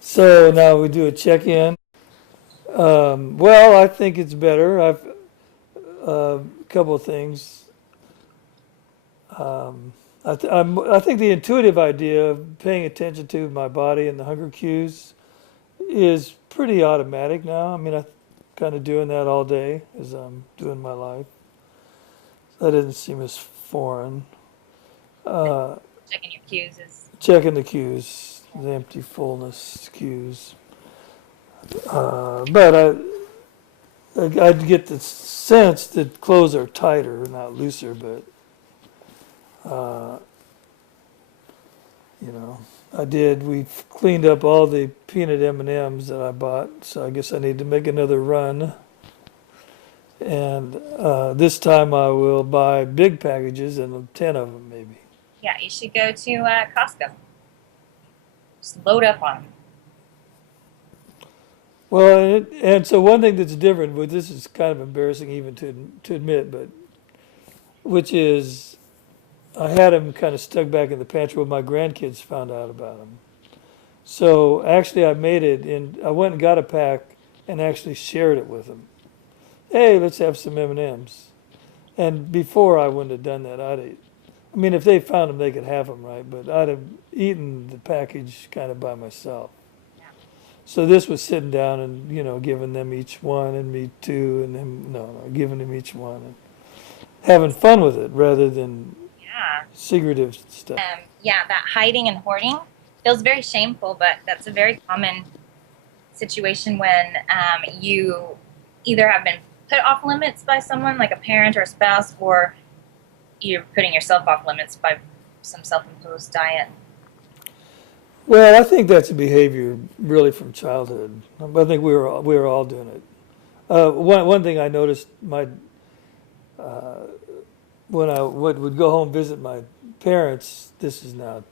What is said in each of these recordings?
So now we do a check-in. Well, I think it's better. A couple of things. I think the intuitive idea of paying attention to my body and the hunger cues is pretty automatic now. I mean, I'm kind of doing that all day as I'm doing my life. That doesn't seem as foreign. Uh, Checking your cues is Checking the cues, the empty fullness cues. But I'd get the sense that clothes are tighter, not looser, but uh, you know, we've cleaned up all the peanut M&Ms that I bought, so I guess I need to make another run. And this time I will buy big packages and 10 of them maybe. yeah. You should go to Costco. Just load up on them. Well, and so one thing that's different, but this is kind of embarrassing even to admit, but which is I had them kind of stuck back in the pantry when my grandkids found out about them. So actually, I made it, and I went and got a pack and actually shared it with them. Hey, let's have some M&Ms. And before I wouldn't have done that. I mean, if they found them, they could have them, right? But I'd have eaten the package kind of by myself. Yeah. So this was sitting down and giving them each one and me two, and then no, giving them each one and having fun with it rather than Yeah. secretive stuff. Yeah. That hiding and hoarding feels very shameful, but that's a very common situation when you either have been put off limits by someone, like a parent or a spouse, or you're putting yourself off limits by some self-imposed diet. Well, I think that's a behavior really from childhood. I think we were all doing it. One thing I noticed uh, when I would go home visit my parents. This is now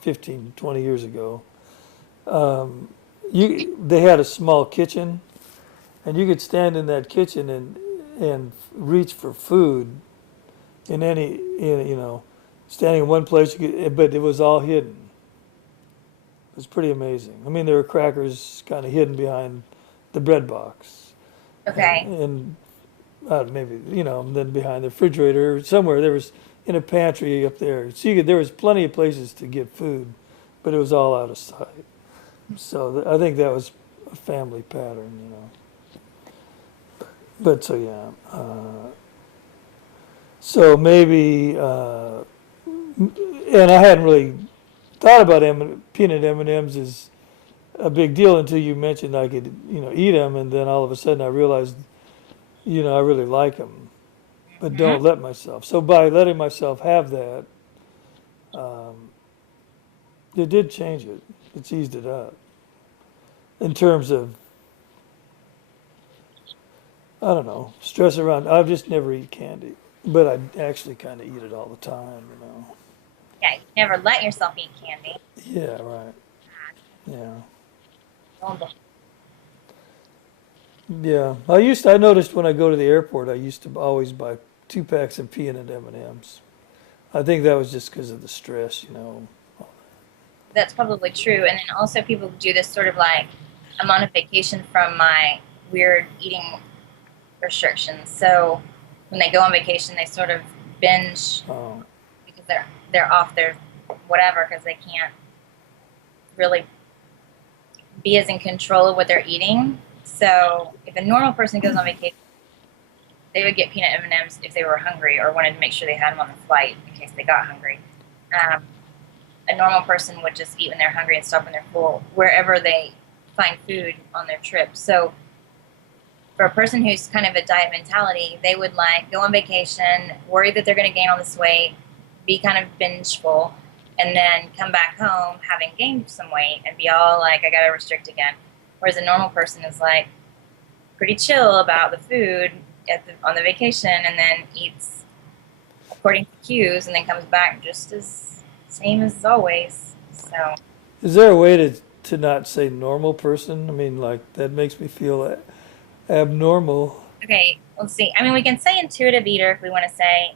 15, 20 years ago. Um, they had a small kitchen, and you could stand in that kitchen and reach for food in standing in one place. But it was all hidden. It was pretty amazing. I mean, there were crackers kind of hidden behind the bread box, Okay. and maybe then behind the refrigerator somewhere there was in a pantry up there. So there was plenty of places to get food, but it was all out of sight. So I think that was a family pattern. But so yeah, so maybe, and I hadn't really thought about peanut M&Ms as a big deal until you mentioned I could eat them, and then all of a sudden I realized I really like them, but Hmm. don't let myself. So by letting myself have that, um, it did change it. It's eased it up in terms of I don't know stress around. I've just never eat candy, but I actually kind of eat it all the time. Yeah. You never let yourself eat candy. Yeah, right. Yeah, Don't. yeah. I noticed when I go to the airport, I used to always buy 2 packs of peanut M&Ms. I think that was just because of the stress. That's probably true. And then also people do this sort of like I'm on a vacation from my weird eating restrictions. So when they go on vacation, they sort of binge Oh, because they're off their whatever because they can't really be as in control of what they're eating. So if a normal person goes on vacation, they would get peanut M&Ms if they were hungry or wanted to make sure they had them on the flight in case they got hungry. Um, a normal person would just eat when they're hungry and stop when they're full, wherever they find food on their trip. So for a person who's kind of a diet mentality, they would like go on vacation, worry that they're going to gain all this weight, be kind of bingeful, and then come back home having gained some weight and be all like, I got to restrict again. Whereas a normal person is like pretty chill about the food on the vacation and then eats according to cues and then comes back just as same as always. So is there a way to not say normal person? I mean, like that makes me feel abnormal. okay, let's see. I mean, we can say intuitive eater if we want to say.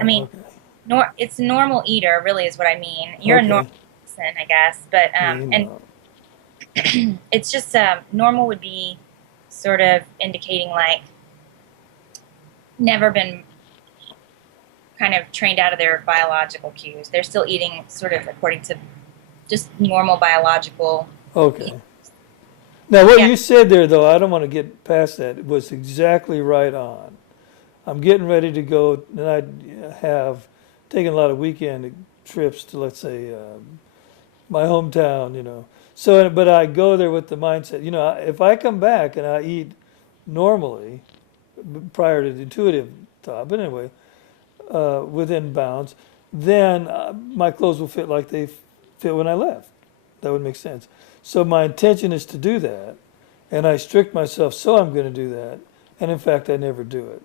I Oh, mean, okay, it's normal eater really is what I mean. You're a normal okay. person, I guess, but Me and no. It's just normal would be sort of indicating like never been kind of trained out of their biological cues. They're still eating sort of according to just normal biological. Okay. Now, what Yeah. you said there, though, I don't want to get past that. It was exactly right on. I'm getting ready to go, and I have taken a lot of weekend trips to, let's say, my hometown, So, but I go there with the mindset, if I come back and I eat normally, prior to the intuitive thought, but anyway, within bounds, then my clothes will fit like they fit when I left. That would make sense. So my intention is to do that, and I strict myself so I'm going to do that, and in fact, I never do it.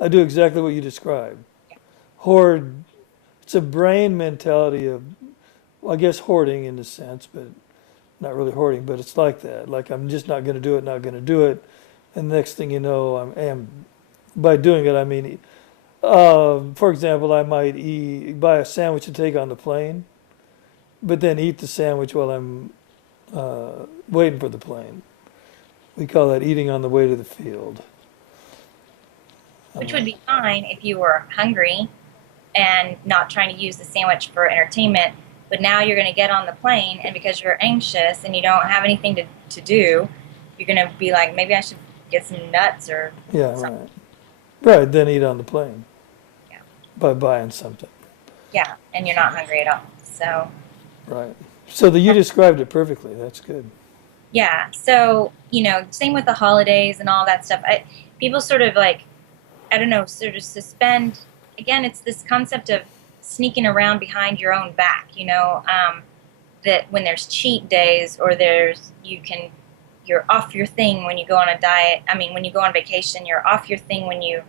I do exactly what you described. Hoard, it's a brain mentality of, well, I guess hoarding in a sense, but not really hoarding, but it's like that. Like I'm just not going to do it, not going to do it. And next thing you know, by doing it, I mean, for example, I might buy a sandwich to take on the plane, but then eat the sandwich while I'm waiting for the plane. We call that eating on the way to the field. Which would be fine if you were hungry and not trying to use the sandwich for entertainment. But now you're going to get on the plane, and because you're anxious and you don't have anything to do, you're going to be like, maybe I should get some nuts or Yeah, something. right. Right, then eat on the plane Yeah. by buying something. Yeah, and you're not hungry at all. So, Right. So you described it perfectly. That's good. yeah. So, same with the holidays and all that stuff. People sort of like, I don't know, sort of suspend. Again, it's this concept of sneaking around behind your own back, that when there's cheat days or you're off your thing when you go on a diet. I mean, when you go on vacation, you're off your thing when you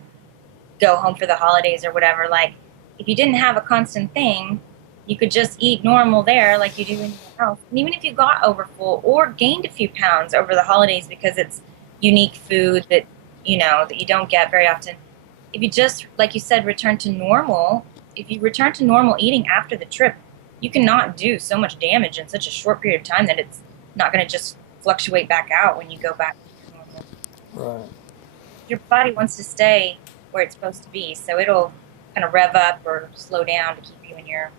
go home for the holidays or whatever. Like, if you didn't have a constant thing, you could just eat normal there like you do in your house. And even if you got overfull or gained a few pounds over the holidays because it's unique food that you don't get very often, if you just, like you said, return to normal, if you return to normal eating after the trip, you cannot do so much damage in such a short period of time that it's not going to just fluctuate back out when you go back to normal. Right. Your body wants to stay where it's supposed to be, so it'll kind of rev up or slow down to keep you in your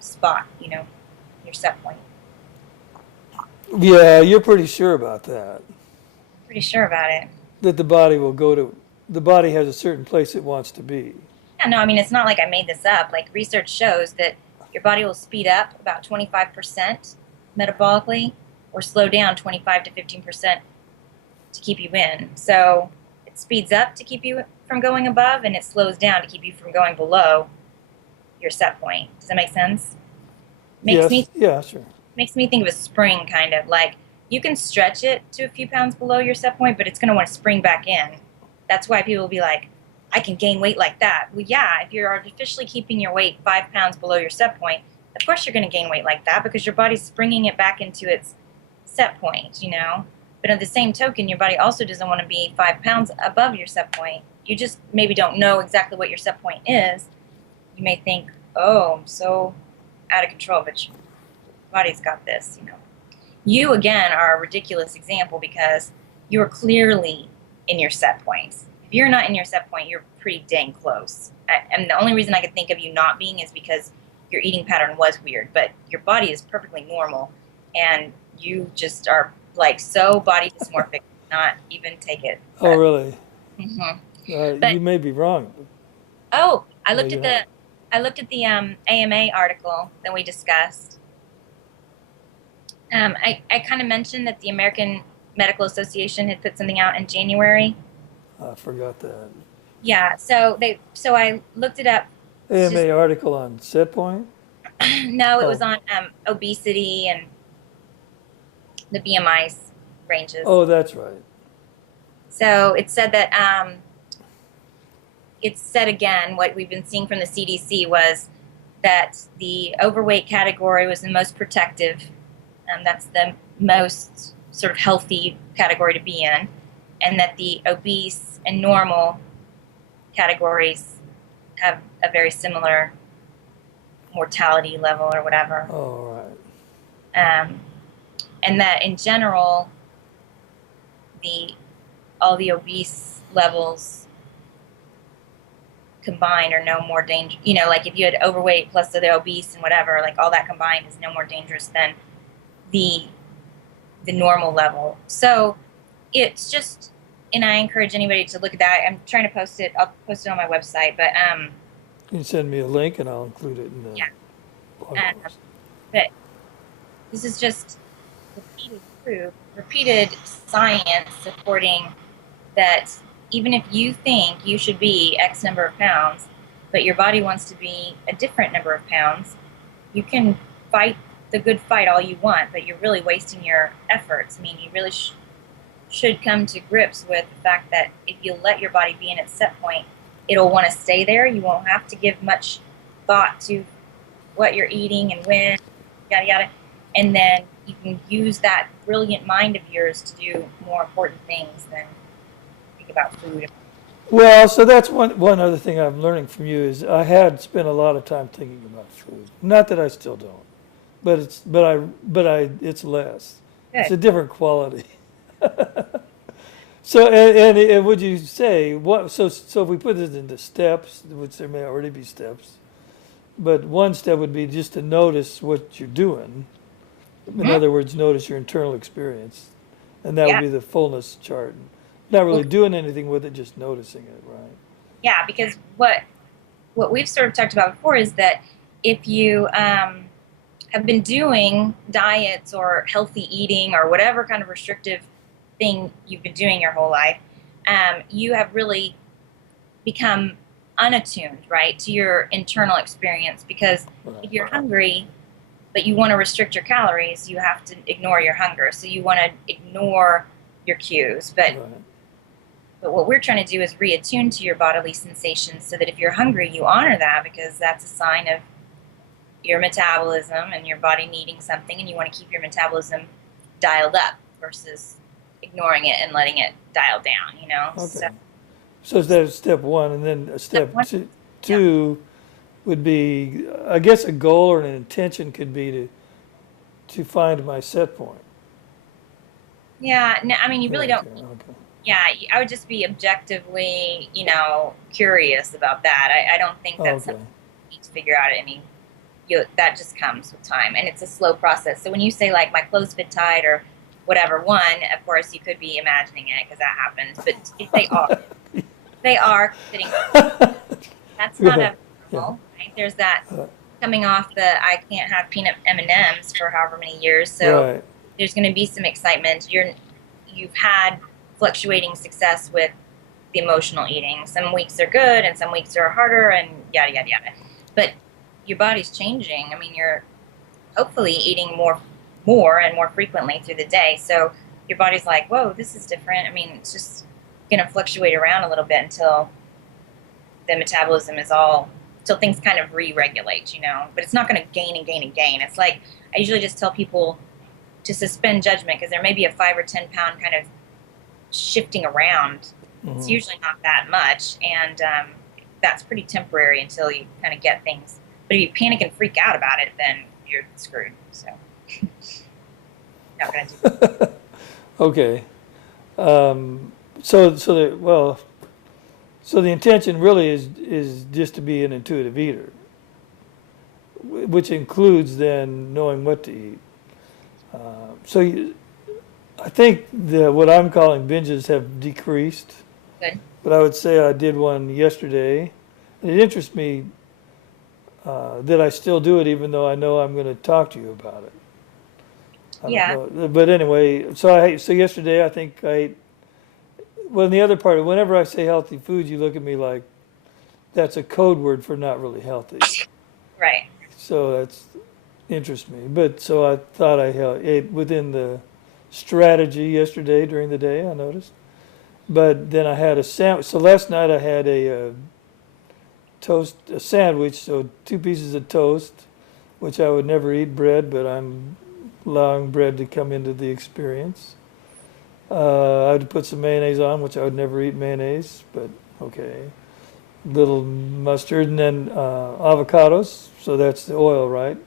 spot, your set point. Yeah, you're pretty sure about that. Pretty sure about it. That the body has a certain place it wants to be. Yeah, no, I mean, it's not like I made this up. Like, research shows that your body will speed up about 25% metabolically or slow down 25 to 15% to keep you in. So it speeds up to keep you from going above, and it slows down to keep you from going below your set point. Does that make sense? Makes Yes. me Yeah, sure. makes me think of a spring, kind of like you can stretch it to a few pounds below your set point, but it's going to want to spring back in. That's why people will be like, I can gain weight like that. Well, yeah, if you're artificially keeping your weight 5 pounds below your set point, of course you're going to gain weight like that because your body's springing it back into its set point. But at the same token, your body also doesn't want to be 5 pounds above your set point. You just maybe don't know exactly what your set point is. You may think, oh, I'm so out of control, but your body's got this. You, again, are a ridiculous example because you're clearly in your set points. If you're not in your set point, you're pretty dang close. And the only reason I could think of you not being is because your eating pattern was weird, but your body is perfectly normal, and you just are like so body dysmorphic, not even take it. Oh, really? Mhm. You But may be wrong. oh, I No, looked you're at not. the AMA article that we discussed. I kind of mentioned that the American Medical Association had put something out in January. I forgot that. Yeah, so I looked it up. It's just AMA article on set point? no, it was Oh. on obesity and the BMI ranges. Oh, that's right. So it said again what we've been seeing from the CDC was that the overweight category was the most protective. That's the most sort of healthy category to be in, and that the obese and normal categories have a very similar mortality level or whatever. Oh, right. Um, and that in general, the all the obese levels combined are no more dangerous. You know, like if you had overweight plus the obese and whatever, like all that combined is no more dangerous than the normal level. So it's just, and I encourage anybody to look at that. I'm trying to post it. I'll post it on my website, but You can send me a link and I'll include it in the yeah. blog post. But this is just repeated proof, repeated science supporting that even if you think you should be X number of pounds, but your body wants to be a different number of pounds, you can fight the good fight all you want, but you're really wasting your efforts. I mean, you really should come to grips with the fact that if you let your body be in its set point, it'll want to stay there. You won't have to give much thought to what you're eating and when, yada, yada. And then you can use that brilliant mind of yours to do more important things than think about food. Well, so that's one other thing I'm learning from you is I had spent a lot of time thinking about food. Not that I still don't, but it's less. It's a Good. different quality. So and would you say what? So if we put this into steps, which there may already be steps, but one step would be just to notice what you're doing. In Mhm. other words, notice your internal experience, and that would Yeah. be the fullness chart. Not really doing anything with it, just noticing it, right? Yeah, because what we've sort of talked about before is that if you have been doing diets or healthy eating or whatever kind of restrictive thing you've been doing your whole life, you have really become unattuned, right, to your internal experience. Because if you're hungry, but you want to restrict your calories, you have to ignore your hunger. So you want to ignore your cues. Right. But what we're trying to do is reattune to your bodily sensations so that if you're hungry, you honor that because that's a sign of your metabolism and your body needing something, and you want to keep your metabolism dialed up versus ignoring it and letting it dial down, you know? Okay. So that's step one, and then Step step one, two would be, I guess a goal or an intention could be to find my set point. yeah, no, I mean, you really don't, Okay. yeah, I would just be objectively, you know, curious about that. I don't think that's Okay. something you need to figure out that just comes with time, and it's a slow process. So when you say like my clothes fit tight or whatever, one, of course you could be imagining it because that happens, but if they are fitting. That's Go not ahead. Yeah. abnormal, right? There's that Uh, coming off the I can't have peanut M&Ms for however many years, so Right. there's going to be some excitement. You've had fluctuating success with the emotional eating. Some weeks are good and some weeks are harder and yada yada yada. But your body's changing. I mean, you're hopefully eating more and more frequently through the day. So your body's like, whoa, this is different. I mean, it's just going to fluctuate around a little bit until the metabolism is all, till things kind of re-regulate, you know. But it's not going to gain and gain and gain. It's like I usually just tell people to suspend judgment because there may be a 5 or 10 pound kind of shifting around. It's usually not that much, and that's pretty temporary until you kind of get things. But if you panic and freak out about it, then you're screwed. So, not gonna do that. Okay. So the intention really is just to be an intuitive eater, which includes then knowing what to eat. I think what I'm calling binges have decreased, Good. but I would say I did one yesterday. And it interests me that I still do it, even though I know I'm going to talk to you about it. I don't Yeah. know. But anyway, so yesterday I think I ate. Well, and the other part, whenever I say healthy foods, you look at me like that's a code word for not really healthy. Right. So that's interests me. But so I thought I ate within the strategy yesterday during the day, I noticed. But then I had a sandwich. So last night I had a sandwich, so 2 pieces of toast, which I would never eat bread, but I'm allowing bread to come into the experience. I had to put some mayonnaise on, which I would never eat mayonnaise, but okay. Little mustard and then avocados, so that's the oil, right?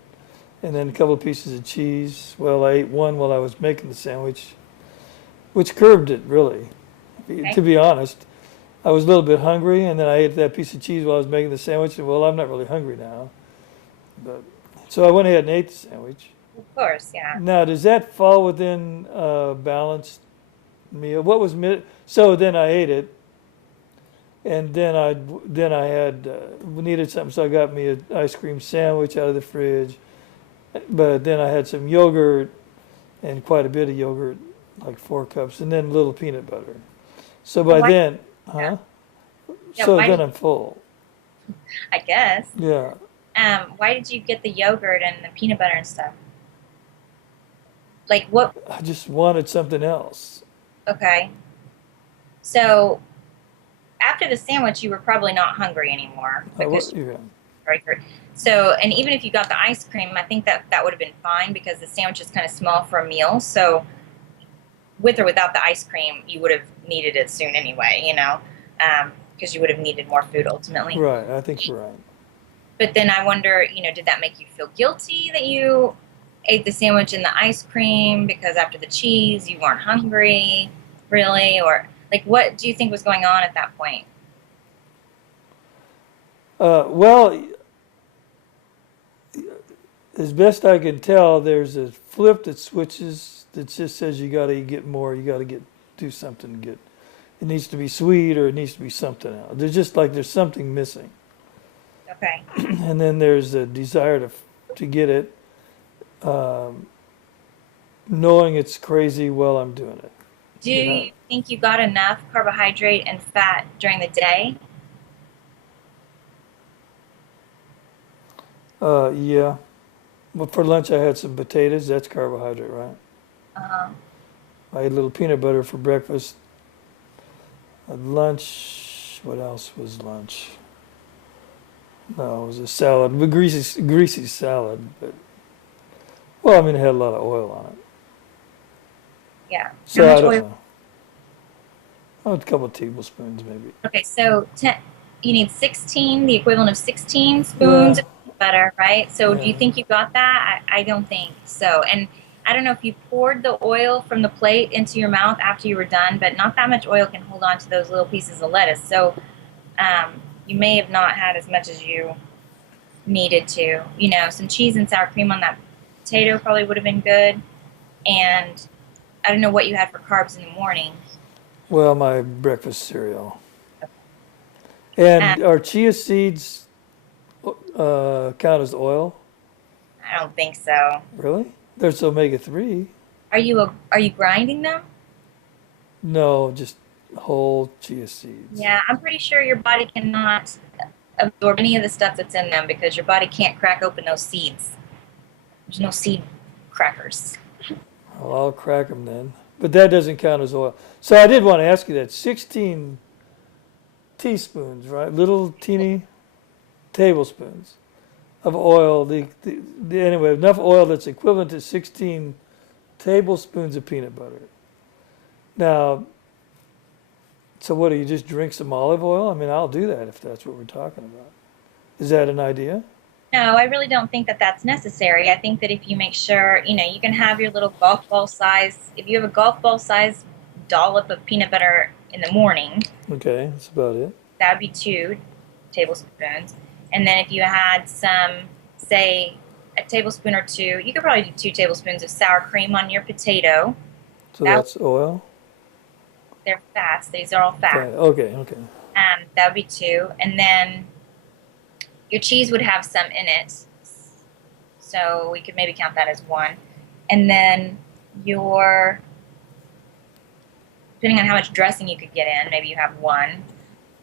and then a couple of pieces of cheese. Well, I ate one while I was making the sandwich, which curbed it really. Okay. To be honest, I was a little bit hungry, and then I ate that piece of cheese while I was making the sandwich. And well, I'm not really hungry now, but so I went ahead and ate the sandwich. Of course, yeah. Now, does that fall within balanced meal? So then I ate it, and then I had needed something, so I got me an ice cream sandwich out of the fridge. But then I had some yogurt and quite a bit of yogurt, like 4 cups, and then a little peanut butter. So And by why, then, yeah. huh? Yeah, So why then did, I'm full. I guess. Yeah, Why did you get the yogurt and the peanut butter and stuff? Like what? I just wanted something else. Okay. So after the sandwich, you were probably not hungry anymore because Yeah. right. So, and even if you got the ice cream, I think that that would have been fine because the sandwich is kind of small for a meal. So, with or without the ice cream, you would have needed it soon anyway, because you would have needed more food ultimately. Right, I think you're right. But then I wonder, did that make you feel guilty that you ate the sandwich and the ice cream because after the cheese you weren't hungry, really? Or like, what do you think was going on at that point? Well, as best I can tell, there's a flip that switches that just says you got to get more, you got to do something to get. It needs to be sweet or it needs to be something else. There's just like there's something missing, Okay. and then there's a desire to get it, um, knowing it's crazy while I'm doing it. Do You know? you think you got enough carbohydrate and fat during the day? Yeah. Well, for lunch I had some potatoes. That's carbohydrate, right? Uh, I ate a little peanut butter for breakfast. At lunch, what else was lunch? No, it was a salad, but greasy salad. But well, I mean, it had a lot of oil on it. yeah. How So I much don't oil? know. Oh, a couple of tablespoons, maybe. Okay, so you need 16, the equivalent of 16 Yeah, spoons of butter, right? So do you yeah. think you got that? I don't think so. And I don't know if you poured the oil from the plate into your mouth after you were done, but not that much oil can hold on to those little pieces of lettuce. So you may have not had as much as you needed to. Some cheese and sour cream on that potato probably would have been good. And I don't know what you had for carbs in the morning. Well, my breakfast cereal. Uh, And are chia seeds count as oil? I don't think so. Really? There's omega-3. Are you grinding them? No, just whole chia seeds. Yeah, I'm pretty sure your body cannot absorb any of the stuff that's in them because your body can't crack open those seeds. There's no seed crackers. Well, I'll crack them then. But that doesn't count as oil. So I did want to ask you that. 16 teaspoons, right? Little teeny tablespoons of oil. Anyway, enough oil that's equivalent to 16 tablespoons of peanut butter. Now, so what do you just drink some olive oil? I mean, I'll do that if that's what we're talking about. Is that an idea? No, I really don't think that that's necessary. I think that if you make sure, you can have your little golf ball size, if you have a golf ball size dollop of peanut butter in the morning, Okay, that's about it. that would be 2 tablespoons. And then if you had some, say, a tablespoon or two, you could probably do 2 tablespoons of sour cream on your potato. So That that's oil. They're fats. These are all fats. Okay. That would be 2. And then your cheese would have some in it. So we could maybe count that as 1. And then depending on how much dressing you could get in, maybe you have 1.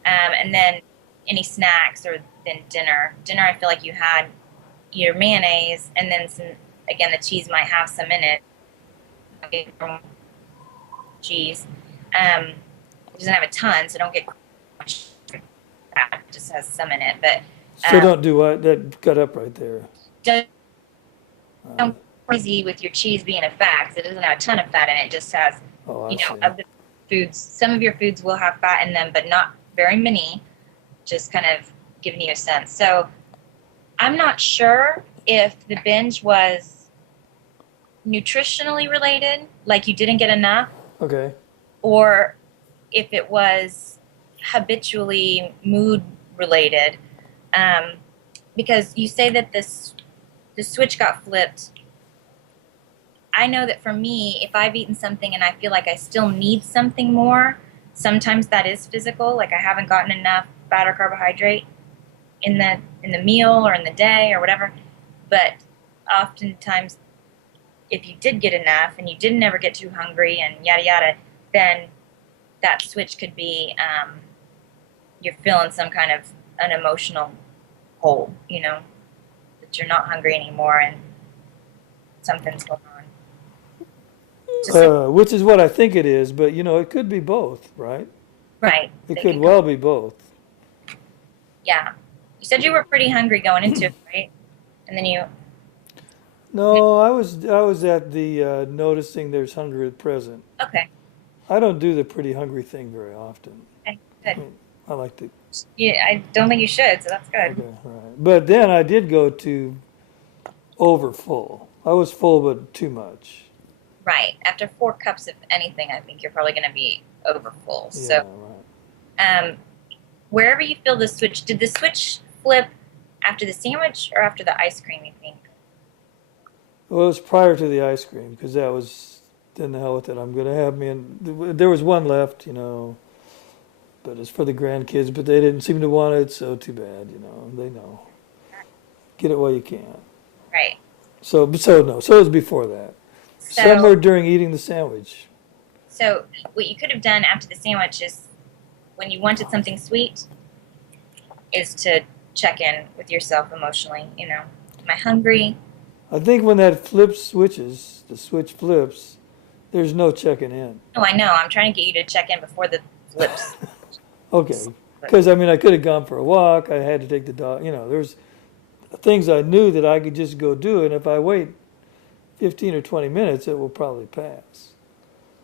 And then any snacks or then dinner. Dinner, I feel like you had your mayonnaise and then some, again, the cheese might have some in it. Cheese. It doesn't have a ton, so don't get much fat. It just has some in it. But So don't do what that cut up right there. don't Uh, crazy with your cheese being a fat 'cause it doesn't have a ton of fat in it. It just has, I see. of the foods. Some of your foods will have fat in them, but not very many. Just kind of giving you a sense. So I'm not sure if the binge was nutritionally related, like you didn't get enough, Okay. or if it was habitually mood related. Um, because you say that the switch got flipped. I know that for me, if I've eaten something and I feel like I still need something more, sometimes that is physical, like I haven't gotten enough fat or carbohydrate in the meal or in the day or whatever. But oftentimes, if you did get enough and you didn't ever get too hungry and yada yada, then that switch could be you're feeling some kind of an emotional hole, that you're not hungry anymore and something's going on. Which is what I think it is, but it could be both, right? Right. It They could could well be both. Yeah. You said you were pretty hungry going into it, right? And then you. No, I was at the noticing there's hunger present. Okay. I don't do the pretty hungry thing very often. Okay. I Good. mean, I like to. Yeah, I don't think you should, so that's good. Okay, right. But then I did go to over full. I was full, but too much. Right. After 4 cups of anything, I think you're probably going to be over full. Yeah, So, right. wherever you feel the switch, did the switch flip after the sandwich or after the ice cream, you think? Well, it was prior to the ice cream because that was, then the hell with it. I'm going to have me, and there was one left, but it's for the grandkids, but they didn't seem to want it, so too bad, they know. Get it while you can. Right. So no, so it was before that. Somewhere So, during eating the sandwich. so what you could have done after the sandwich is when you wanted something sweet, is to check in with yourself emotionally. Am I hungry? I think when that the switch flips, there's no checking in. Oh, I know. I'm trying to get you to check in before the flips. Okay, because I could have gone for a walk. I had to take the dog. There's things I knew that I could just go do, and if I wait 15 or 20 minutes, it will probably pass.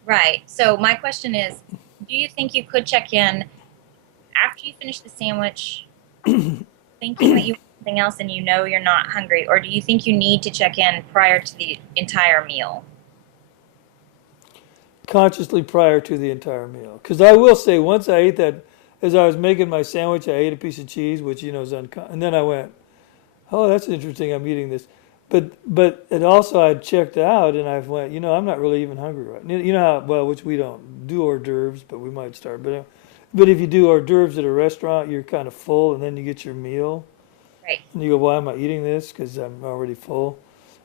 Right. So my question is, do you think you could check in after you finish the sandwich, thinking that you want something else and you're not hungry, or do you think you need to check in prior to the entire meal? Consciously prior to the entire meal. Because I will say, once I ate that, as I was making my sandwich, I ate a piece of cheese, which is uncommon. And then I went, "Oh, that's interesting. I'm eating this." But it also I checked out and I went, I'm not really even hungry right now. You know how well, which we don't do hors d'oeuvres, but we might start. But if you do hors d'oeuvres at a restaurant, you're kind of full, and then you get your meal, Right. and you go, "Why am I eating this? Because I'm already full."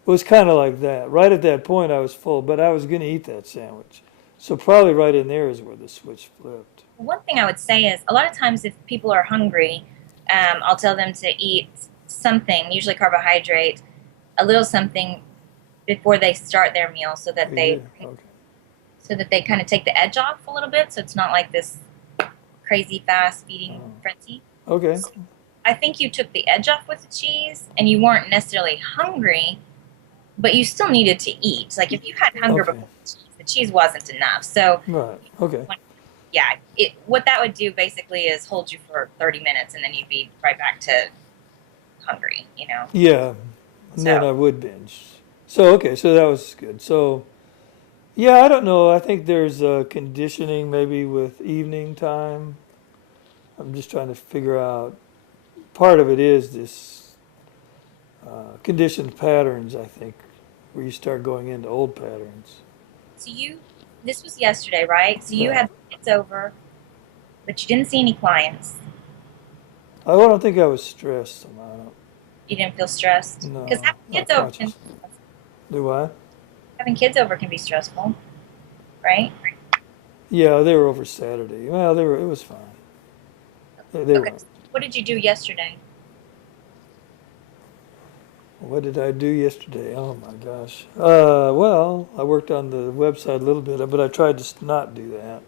It was kind of like that. Right at that point, I was full, but I was going to eat that sandwich. So probably right in there is where the switch flipped. One thing I would say is a lot of times if people are hungry, I'll tell them to eat something, usually carbohydrate, a little something before they start their meal, so that Oh, you they did? Okay. kind of take the edge off a little bit, so it's not like this crazy fast feeding Oh. frenzy. Okay. I think you took the edge off with the cheese, and you weren't necessarily hungry, but you still needed to eat. Like if you had hunger Okay. before the cheese wasn't enough. So Right. Okay. yeah, what that would do basically is hold you for 30 minutes, and then you'd be right back to hungry. Yeah. And then So I would binge. So okay. So that was good. So yeah, I don't know. I think there's conditioning maybe with evening time. I'm just trying to figure out. Part of it is this conditioned patterns, I think, where you start going into old patterns. so this was yesterday, right? So you Yeah. had kids over, but you didn't see any clients. I don't think I was stressed somehow. You didn't feel stressed because No, not conscious. Do I? having kids over can be stressful, right? Yeah, they were over Saturday. Well, they were. It was fine. They Okay. weren't. What did you do yesterday? What did I do yesterday? Oh my gosh. Well, I worked on the website a little bit, but I tried to not do that.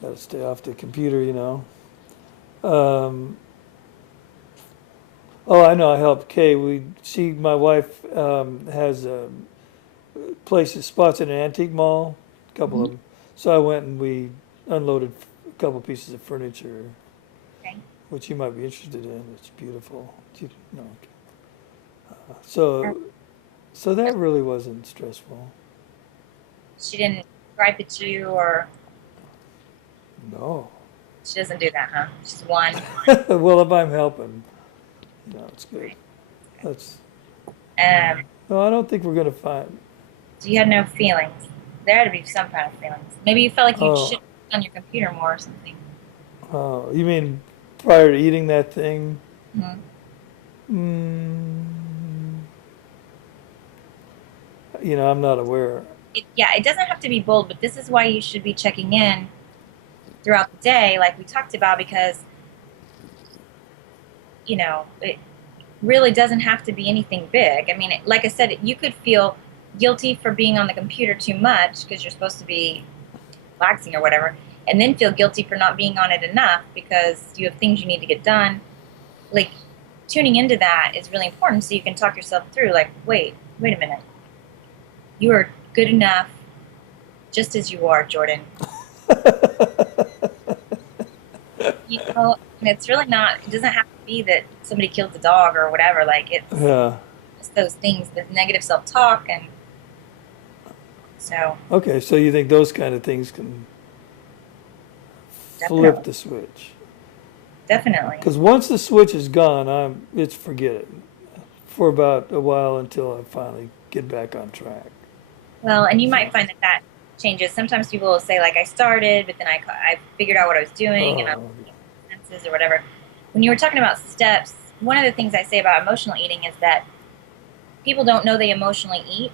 Got to stay off the computer. Um, oh, I know. I helped Kay. My wife has spots in an antique mall, a couple Mhm. of them. So I went and we unloaded a couple pieces of furniture, Okay. which you might be interested in. It's beautiful. No, okay. So, so that really wasn't stressful. She didn't gripe at you, or No. she doesn't do that, huh? She's one. Well, if I'm helping, it's good. Right. That's, Um, no, I don't think we're going to find, so you had no feelings. There had to be some kind of feelings. Maybe you felt like you should oh, have on your computer more or something. oh, you mean prior to eating that thing? Hmm. Mm, I'm not aware. Yeah, it doesn't have to be bold, but this is why you should be checking in throughout the day, like we talked about, because it really doesn't have to be anything big. I mean, like I said, you could feel guilty for being on the computer too much because you're supposed to be relaxing or whatever, and then feel guilty for not being on it enough because you have things you need to get done. Like, tuning into that is really important so you can talk yourself through, like, wait a minute. You are good enough just as you are, Jordan. And it's really not, it doesn't have to be that somebody killed the dog or whatever. Like, it's Yeah. just those things, the negative self talk. And so, Okay, so you think those kind of things can flip definitely, the switch? definitely. Because once the switch is gone, it's forget it for about a while until I finally get back on track. Well, and you So, might find that that changes. Sometimes people will say, like, I started, but then I figured out what I was doing and I oh, senses or whatever. When you were talking about steps, one of the things I say about emotional eating is that people don't know they emotionally eat.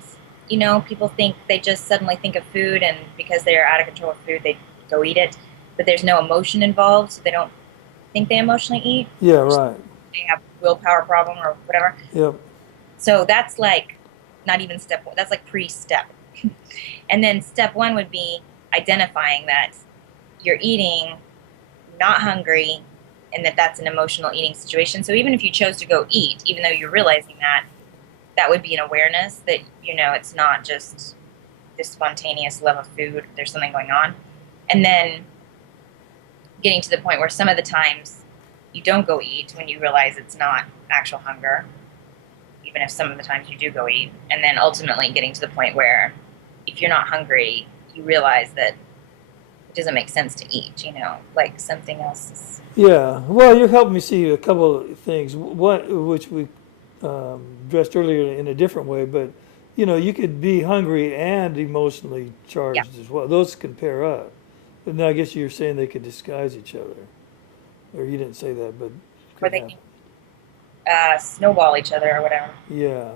People think they just suddenly think of food, and because they're out of control of food, they go eat it. But there's no emotion involved, so they don't think they emotionally eat. yeah, right. They have willpower problem or whatever. Yep. So that's like not even step one. That's like pre-step. And then step one would be identifying that you're eating, not hungry, and that that's an emotional eating situation. So even if you chose to go eat, even though you're realizing that, that would be an awareness that it's not just this spontaneous love of food. There's something going on. And then getting to the point where some of the times you don't go eat when you realize it's not actual hunger, even if some of the times you do go eat. And then ultimately getting to the point where if you're not hungry, you realize that it doesn't make sense to eat, like something else is. Yeah. Well, you're helping me see a couple of things. One, which we addressed earlier in a different way, but you could be hungry and emotionally Yeah, charged as well. Those can pair up. But now I guess you're saying they could disguise each other, or you didn't say that, but where could they happen. can snowball each other or whatever. Yeah.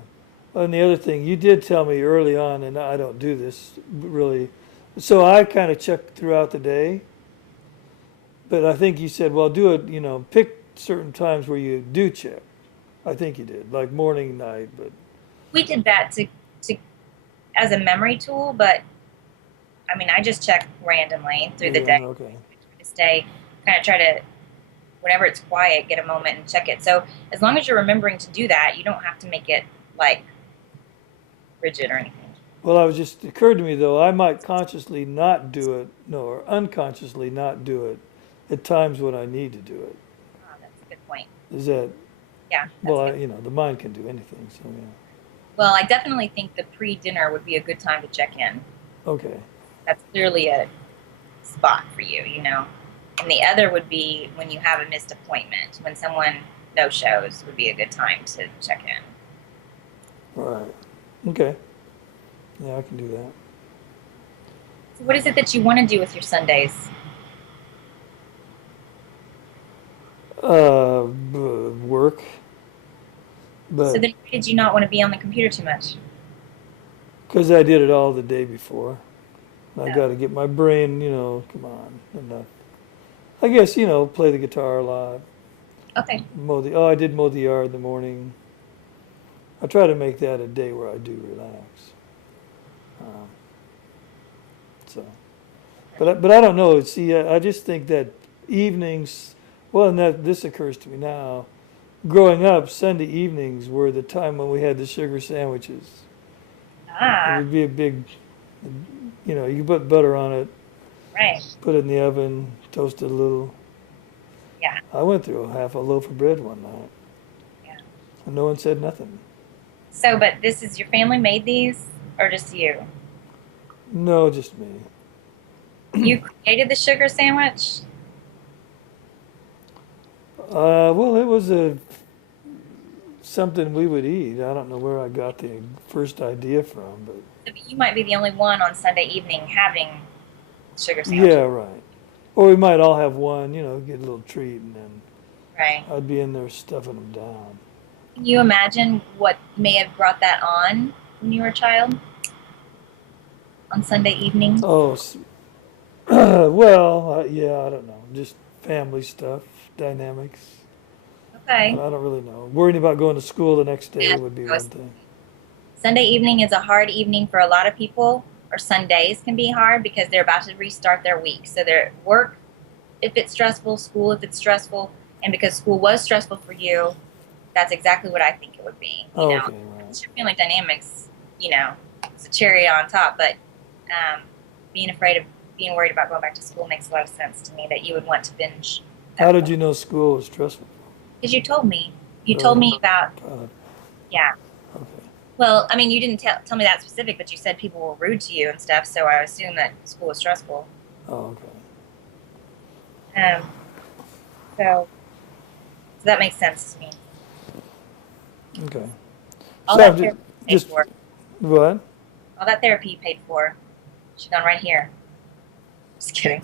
And the other thing, you did tell me early on, and I don't do this really, so I kind of check throughout the day, but I think you said, well, do it, pick certain times where you do check. I think you did, like morning, night, but We did that to as a memory tool, but I mean, I just check randomly through the yeah, day okay. to stay, kind of try to, whenever it's quiet, get a moment and check it. So as long as you're remembering to do that, you don't have to make it like rigid or anything. Well, it occurred to me though, I might consciously not do it, no, or unconsciously not do it at times when I need to do it. Oh, that's a good point. Is that, Yeah, well, that's good. the mind can do anything, so yeah. Well, I definitely think the pre-dinner would be a good time to check in. Okay. That's clearly a spot for you. And the other would be when you have a missed appointment, when someone no shows would be a good time to check in. All right. Okay. Yeah, I can do that. So what is it that you want to do with your Sundays? Work, So but then why did you not want to be on the computer too much? because I did it all the day before, I No. got to get my brain, come on, enough. I guess, play the guitar a lot. Okay. I did mow the yard in the morning. I try to make that a day where I do relax. Um, so, but I don't know. See, I just think that evenings. Well, and this occurs to me now. Growing up, Sunday evenings were the time when we had the sugar sandwiches. It Ah, would be a big, you could put butter on it, right. put it in the oven, toast it a little. Yeah, I went through half a loaf of bread one night, yeah. and no one said nothing. So, but this is your family made these, or just you? No, just me. You created the sugar sandwich? Well, it was a something we would eat. I don't know where I got the first idea from, but So you might be the only one on Sunday evening having sugar yeah, sandwiches, right. Or we might all have one, get a little treat, and then right? I'd be in there stuffing them down. Can you imagine what may have brought that on when you were a child on Sunday evening? Oh, well, yeah, I don't know. Just family stuff, dynamics. I Okay. don't really know. Worrying about going to school the next day Yeah, would be I one was thing. Sunday evening is a hard evening for a lot of people, or Sundays can be hard because they're about to restart their week. So their work, if it's stressful, school, if it's stressful, and because school was stressful for you, that's exactly what I think it would be. Oh, okay, right. It's your family dynamics, it's a cherry on top, but um, being worried about going back to school makes a lot of sense to me that you would want to binge How that did point. you know school was stressful? Because you told Oh, me about, uh, yeah. okay. Well, I mean, you didn't tell me that specific, but you said people were rude to you and stuff, so I assume that school was stressful. Oh, okay. Um, so, so that makes sense to me. Okay. All So I'm that just, therapy you paid just for, what? all that therapy you paid for, should have gone right here. Just kidding.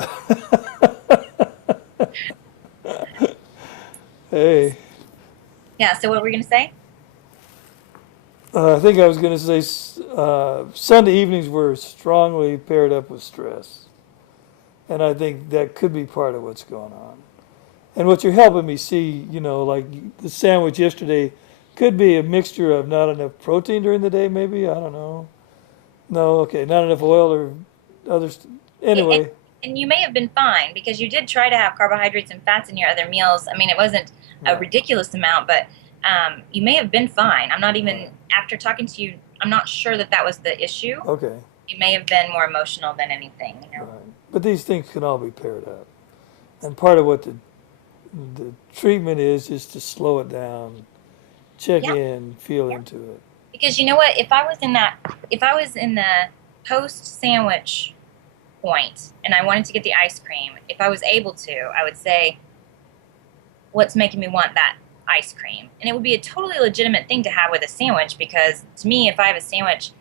Hey, Yeah. So what were we gonna say? I think I was going to say Sunday evenings were strongly paired up with stress. And I think that could be part of what's going on. And what you're helping me see, like the sandwich yesterday could be a mixture of not enough protein during the day, maybe. I don't know. No, okay, not enough oil or others. And, Anyway, and you may have been fine because you did try to have carbohydrates and fats in your other meals. I mean, it wasn't a right, ridiculous amount, but you may have been fine. I'm not right, even, after talking to you, I'm not sure that that was the issue. okay, You may have been more emotional than anything. right. But these things can all be paired up. And part of what the treatment is to slow it down, check Yeah, in, feel yeah. into it. Because you know what? If I was in the post sandwich point and I wanted to get the ice cream, if I was able to, I would say, what's making me want that ice cream? And it would be a totally legitimate thing to have with a sandwich because to me, if I have a sandwich,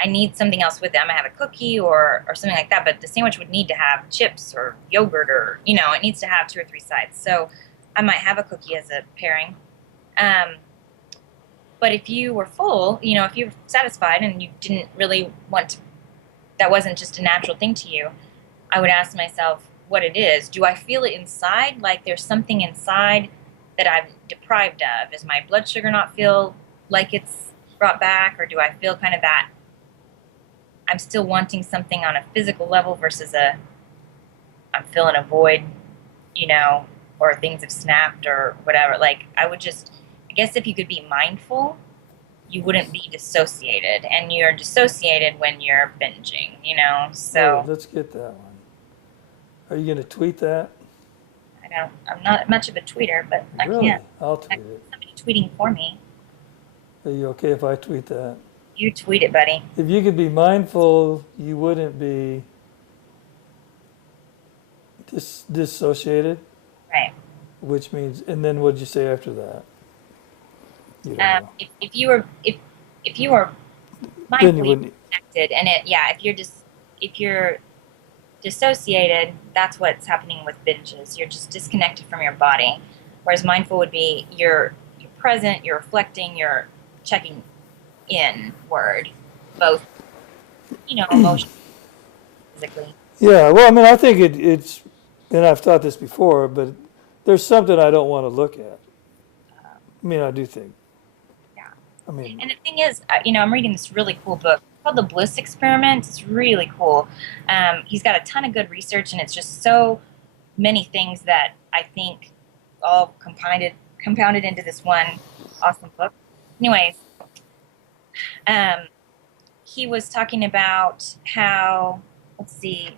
I need something else with it. I'm gonna have a cookie or something like that, but the sandwich would need to have chips or yogurt or it needs to have two or three sides. So I might have a cookie as a pairing. Um, but if you were full, if you were satisfied and you didn't really want to, that wasn't just a natural thing to you, I would ask myself what it is. Do I feel it inside? Like there's something inside that I'm deprived of? Does my blood sugar not feel like it's brought back? Or do I feel kind of that I'm still wanting something on a physical level versus I'm filling a void, you know, or things have snapped or whatever. Like I guess if you could be mindful, you wouldn't be dissociated, and you're dissociated when you're binging. Wait, So let's get that one. Are you going to tweet that? I'm not much of a tweeter, but I Really? can't. I'll I tweet it. somebody tweeting for me. Are you okay if I tweet that? You tweet it, buddy. If you could be mindful, you wouldn't be dissociated, Right. which means, and then what'd you say after that? You don't know. If you were Then you mindfully wouldn't. connected, and if you're dissociated, that's what's happening with binges. You're just disconnected from your body. Whereas mindful would be you're present, you're reflecting, you're checking inward, both emotionally, physically. Yeah, well, I mean, I think it's, and I've thought this before, but there's something I don't want to look at. I mean, I do think. Yeah. I mean, And the thing is, I'm reading this really cool book called The Bliss Experiment. It's really cool. He's got a ton of good research, and it's just so many things that I think all compounded into this one awesome book. Anyways, um, he was talking about how, let's see,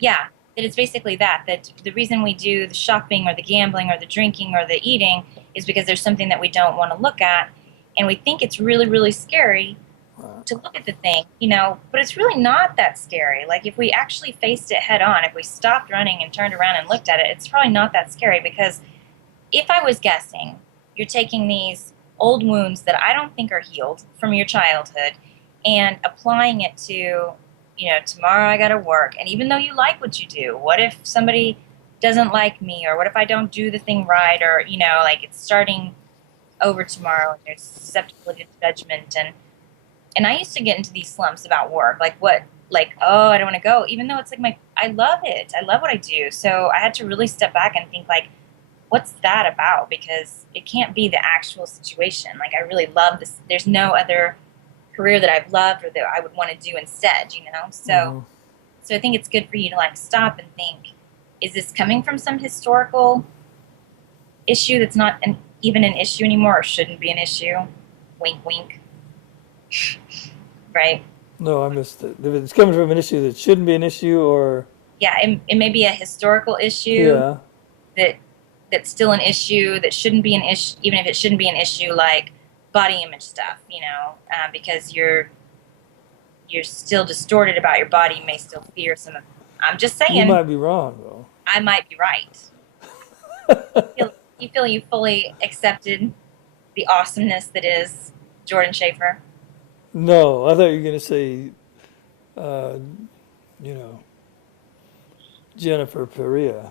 yeah, that it's basically that the reason we do the shopping or the gambling or the drinking or the eating is because there's something that we don't want to look at. and we think it's really, really scary Right. to look at the thing, you know, but it's really not that scary. Like if we actually faced it head on, if we stopped running and turned around and looked at it, it's probably not that scary because if I was guessing, you're taking these old wounds that I don't think are healed from your childhood and applying it to, you know, tomorrow I got to work. And even though you like what you do, what if somebody doesn't like me, or what if I don't do the thing right, or, you know, like it's starting over tomorrow and there's susceptibility to judgment. And I used to get into these slumps about work, like what, like, oh, I don't want to go, even though it's like I love it. I love what I do. So I had to really step back and think like, what's that about? Because it can't be the actual situation. Like I really love this. There's no other career that I've loved or that I would want to do instead, you know? So, Mm-hmm. so I think it's good for you to like stop and think, is this coming from some historical issue that's not even an issue anymore or shouldn't be an issue? Wink, wink. Right? No, I missed it. If it's coming from an issue that shouldn't be an issue, or Yeah, it may be a historical issue yeah, that that's still an issue that shouldn't be an issue, even if it shouldn't be an issue, like body image stuff, you know, because you're still distorted about your body. You may still fear some of. I'm just you saying, might be wrong though. I might be right. You feel you fully accepted the awesomeness that is Jordan Schaefer. No, I thought you were going to say, uh, you know, Jennifer Perea.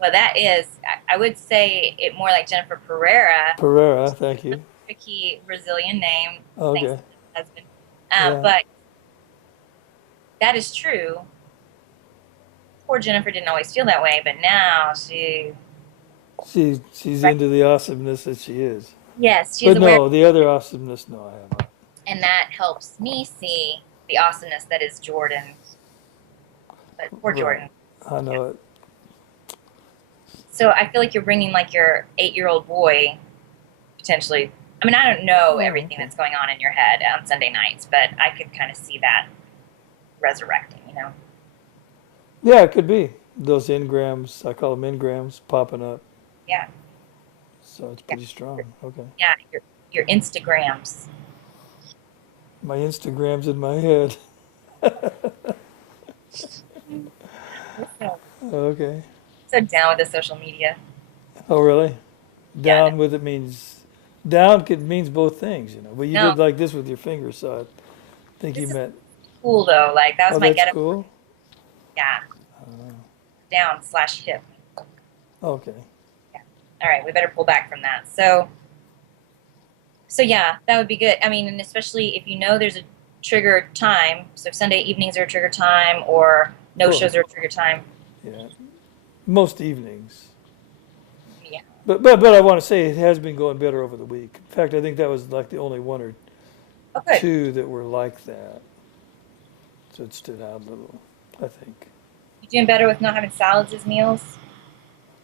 Well, that is, I would say it more like Jennifer Pereira, Pereira, thank you. tricky Brazilian name, thanks to Okay, her husband. yeah. But that is true. Poor Jennifer didn't always feel that way, but now She's into the awesomeness that she is. yes, she's But aware, no, the other awesomeness, no, I have not. and that helps me see the awesomeness that is Jordan. But poor Right, Jordan. I Yeah. know it. So I feel like you're bringing like your 8-year-old boy potentially. I mean, I don't know Oh, everything okay. that's going on in your head on Sunday nights, but I could kind of see that resurrecting. You know? Yeah, it could be those engrams. I call them engrams popping up. Yeah, So it's yeah, pretty strong. Okay. yeah. Your Instagrams. My Instagram's in my head. So, Okay. so down with the social media. Oh, really? Yeah, no, Down with it means down could means both things, you know. But you no, did like this with your finger, so I think you this is meant. cool though. Like that was Oh, my that's get up. cool. Yeah, down slash hip. Okay. Yeah. All right, we better pull back from that. So yeah, that would be good. I mean, and especially if you know there's a trigger time. So if Sunday evenings are a trigger time, or no Well, shows are a trigger time. yeah. Most evenings. Yeah. But I want to say it has been going better over the week. In fact, I think that was like the only one or Oh, good. two that were like that. So it stood out a little, I think. You doing better with not having salads as meals?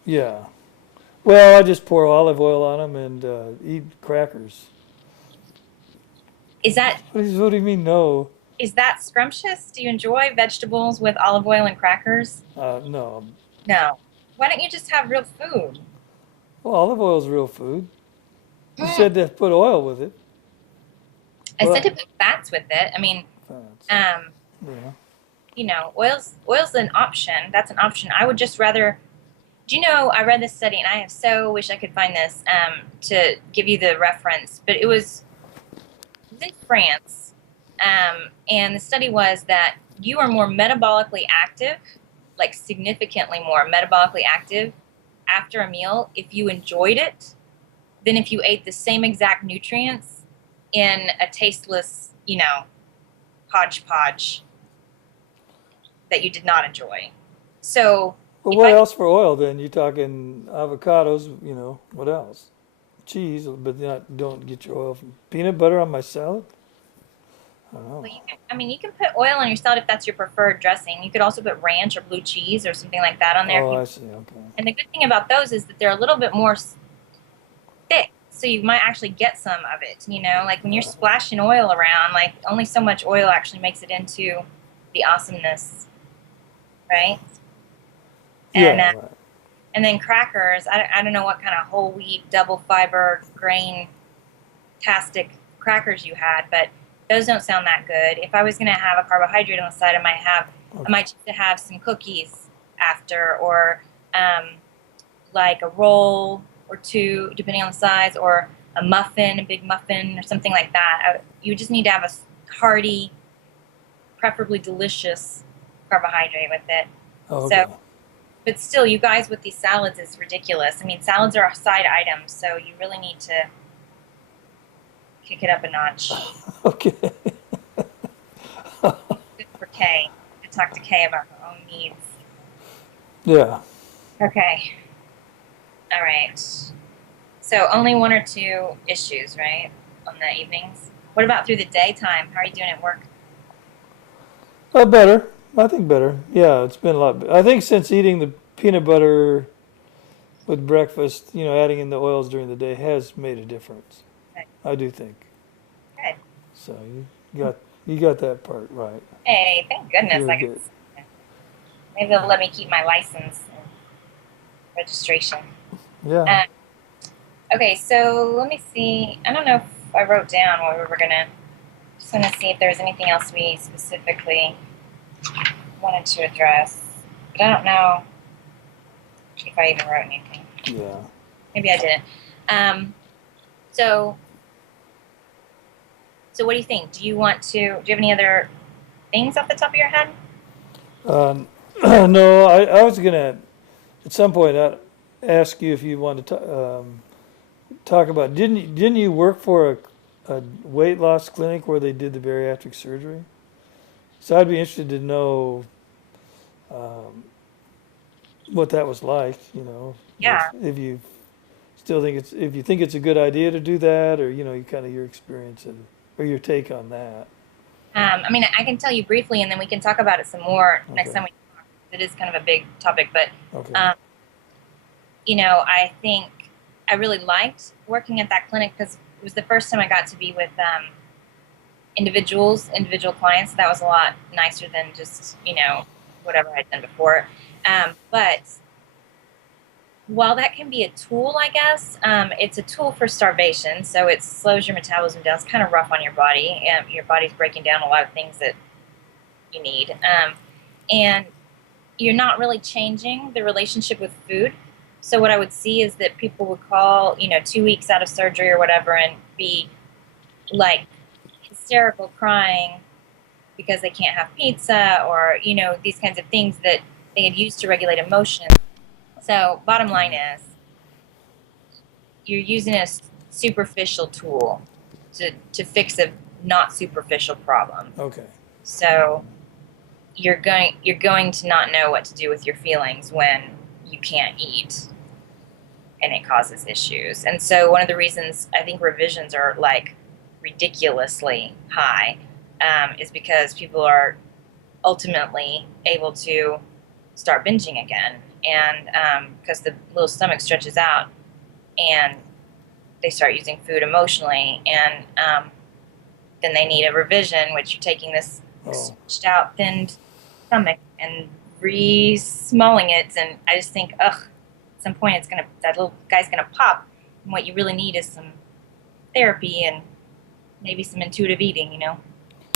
Yeah. Well, I just pour olive oil on them and eat crackers. Is that What do you mean, no? is that scrumptious? Do you enjoy vegetables with olive oil and crackers? No. No. Why don't you just have real food? Well, olive oil is real food. You Mm. said to put oil with it. I said to Well, put fats with it. I mean, fats. um, Yeah. you know, oil's an option. That's an option. I would just rather. Do you know? I read this study, and I so wish I could find this to give you the reference. But it was in France, and the study was that you are more metabolically active, like significantly more metabolically active after a meal if you enjoyed it than if you ate the same exact nutrients in a tasteless, you know, hodgepodge that you did not enjoy. So But if what I else for oil then? You talking avocados, what else? Cheese, but don't get your oil from peanut butter on my salad? I don't know. well, I mean, you can put oil on your salad if that's your preferred dressing. You could also put ranch or blue cheese or something like that on there. Oh, If you, I see. Okay. and the good thing about those is that they're a little bit more thick, so you might actually get some of it. You know, like when you're splashing oil around, like only so much oil actually makes it into the awesomeness, right? And Yeah, right. and then crackers. I don't know what kind of whole wheat double fiber grain fantastic crackers you had, but those don't sound that good. If I was going to have a carbohydrate on the side, I might choose to have some cookies after, or like a roll or two, depending on the size, or a muffin, a big muffin, or something like that. You just need to have a hearty, preferably delicious carbohydrate with it. Oh, So, okay. but still, you guys with these salads is ridiculous. I mean, salads are side items, so you really need to kick it up a notch. Okay. Good for Kay. To talk to Kay about her own needs. Yeah. Okay. All right. So only one or two issues, right, on the evenings? What about through the daytime? How are you doing at work? Better. I think better. Yeah, it's been a lot. I think since eating the peanut butter with breakfast, adding in the oils during the day has made a difference. Good. I do think. Good. So you got that part right. Hey, thank goodness. Very good. Maybe they'll let me keep my license and registration. Yeah. Okay, so let me see. I don't know if I wrote down what we were gonna. Just gonna see if there's anything else we specifically wanted to address. But I don't know if I even wrote anything. Yeah. Maybe I didn't. Um, so, so what do you think? Do you have any other things off the top of your head? Um, no, I was gonna at some point ask you if you wanted to talk about. Didn't you work for a weight loss clinic where they did the bariatric surgery? So I'd be interested to know um, what that was like. Yeah. If you still think if you think it's a good idea to do that, or you kind of your experience or your take on that. I mean, I can tell you briefly, and then we can talk about it some more next Okay. time we talk. It is kind of a big topic, but Okay. um, I think I really liked working at that clinic because it was the first time I got to be with individual clients. That was a lot nicer than just whatever I'd done before. But while that can be a tool, I guess it's a tool for starvation. So it slows your metabolism down. It's kind of rough on your body, and your body's breaking down a lot of things that you need. And you're not really changing the relationship with food. So what I would see is that people would call, 2 weeks out of surgery or whatever, and be like hysterical, crying because they can't have pizza, or these kinds of things that they had used to regulate emotion. So bottom line is, you're using a superficial tool to fix a not superficial problem. Okay. So you're going to not know what to do with your feelings when you can't eat, and it causes issues. And so one of the reasons I think revisions are like ridiculously high is because people are ultimately able to start binging again, and because the little stomach stretches out and they start using food emotionally, and then they need a revision, which you're taking this stretched out, thinned stomach and re-smalling it, and I just think, ugh, at some point that little guy's gonna pop, and what you really need is some therapy and maybe some intuitive eating,